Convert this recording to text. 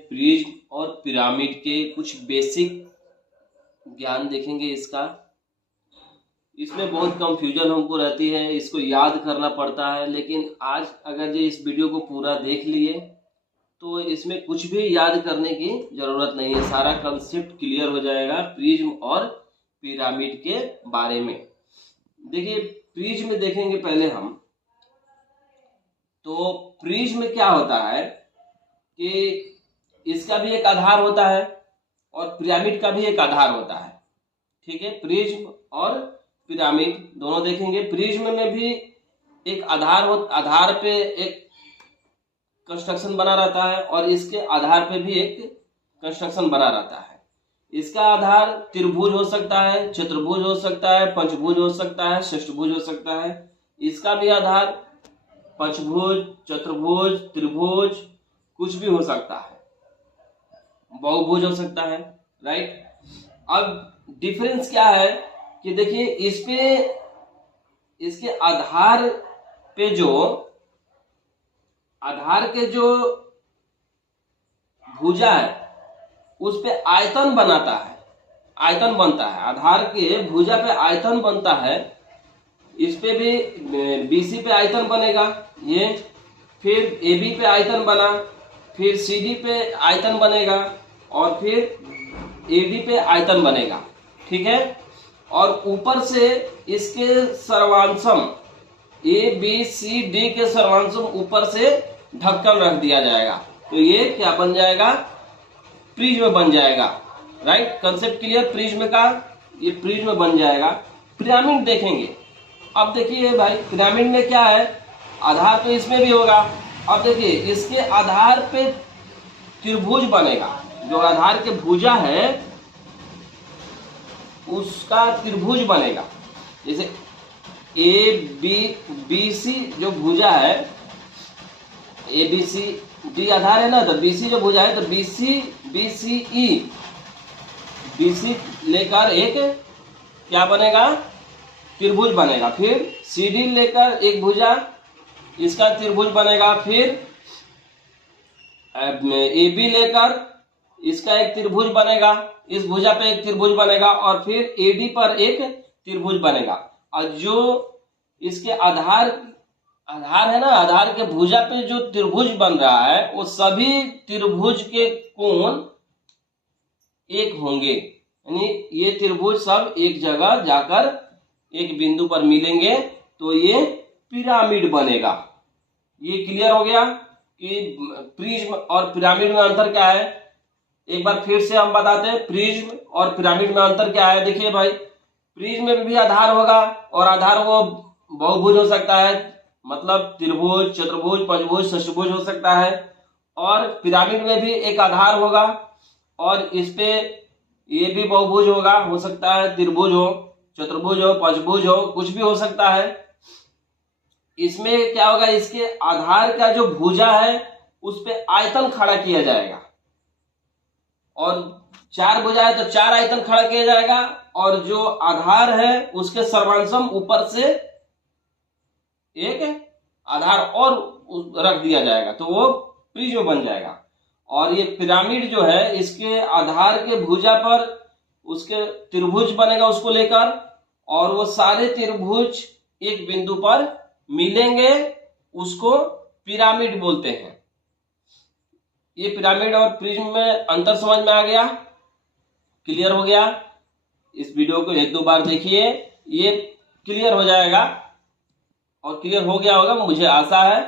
Prism और pyramid के कुछ बेसिक ज्ञान देखेंगे। इसमें बहुत कंफ्यूजन हमको रहती है, इसको याद करना पड़ता है, लेकिन आज अगर ये इस वीडियो को पूरा देख लिए तो इसमें कुछ भी याद करने की जरूरत नहीं है, सारा कंसेप्ट क्लियर हो जाएगा प्रिज्म और पिरामिड के बारे में। देखिए प्रिज्म देखेंगे पहले हम। तो प्रिज्म क्या होता है कि इसका भी एक आधार होता है और पिरामिड का भी एक आधार होता है। ठीक है, प्रिज्म और पिरामिड दोनों देखेंगे। प्रिज्म में भी एक आधार पे एक कंस्ट्रक्शन बना रहता है और इसके आधार पे भी एक कंस्ट्रक्शन बना रहता है। इसका आधार त्रिभुज हो सकता है, चतुर्भुज हो सकता है, पंचभुज हो सकता है, षष्ठभुज हो सकता है। इसका भी आधार पंचभुज, चतुर्भुज, त्रिभुज कुछ भी हो सकता है, बहुभुज हो सकता है। राइट। अब डिफरेंस क्या है कि देखिए इसके आधार के जो भुजा है उस पे आयतन बनता है। आधार के भुजा पे आयतन बनता है। इस पे भी बीसी पे आयतन बनेगा, ये फिर एबी पे आयतन बना, फिर सीडी पे आयतन बनेगा और फिर एडी पे आयतन बनेगा। ठीक है। और ऊपर से इसके सर्वांशम ए बी सी डी के सर्वांशम ऊपर से ढक्कन रख दिया जाएगा, तो ये क्या बन जाएगा, प्रिज्म बन जाएगा। राइट, कंसेप्ट क्लियर प्रिज्म का, ये प्रिज्म बन जाएगा। पिरामिड देखेंगे। अब देखिए भाई पिरामिड में क्या है, आधार तो इसमें भी होगा। अब देखिए इसके आधार पे त्रिभुज बनेगा, जो आधार के भुजा है उसका त्रिभुज बनेगा। जैसे ए बी सी जो भुजा है, ए बी सी डी आधार है ना, तो बी सी जो भुजा है तो बी सी लेकर एक क्या बनेगा, त्रिभुज बनेगा। फिर सी डी लेकर एक भुजा, इसका त्रिभुज बनेगा। फिर ए बी लेकर इसका एक त्रिभुज बनेगा, इस भुजा पे एक त्रिभुज बनेगा और फिर एडी पर एक त्रिभुज बनेगा। और जो इसके आधार है ना, आधार के भुजा पे जो त्रिभुज बन रहा है वो सभी त्रिभुज के कोण एक होंगे, यानी ये त्रिभुज सब एक जगह जाकर एक बिंदु पर मिलेंगे, तो ये पिरामिड बनेगा। ये क्लियर हो गया कि प्रिज्म और पिरामिड में अंतर क्या है। एक बार फिर से हम बताते हैं प्रिज्म और पिरामिड में अंतर क्या है। देखिए भाई, प्रिज्म में भी आधार होगा और आधार वो बहुभुज हो सकता है, मतलब त्रिभुज, चतुर्भुज, पंचभुज, षष्ठभुज हो सकता है। और पिरामिड में भी एक आधार होगा और इस पे ये भी बहुभुज होगा, हो सकता है त्रिभुज हो, चतुर्भुज हो, पंचभुज हो, कुछ भी हो सकता है। इसमें क्या होगा, इसके आधार का जो भुजा है उस पे आयतन खड़ा किया जाएगा और चार भुजा है तो चार आयतन खड़ा किया जाएगा और जो आधार है उसके सर्वांशम ऊपर से एक आधार और रख दिया जाएगा, तो वो प्रिज्म बन जाएगा। और ये पिरामिड जो है इसके आधार के भुजा पर उसके त्रिभुज बनेगा उसको लेकर, और वो सारे त्रिभुज एक बिंदु पर मिलेंगे, उसको पिरामिड बोलते हैं। ये पिरामिड और प्रिज्म में अंतर समझ में आ गया, क्लियर हो गया। इस वीडियो को एक दो बार देखिए, ये क्लियर हो जाएगा और क्लियर हो गया होगा मुझे आशा है।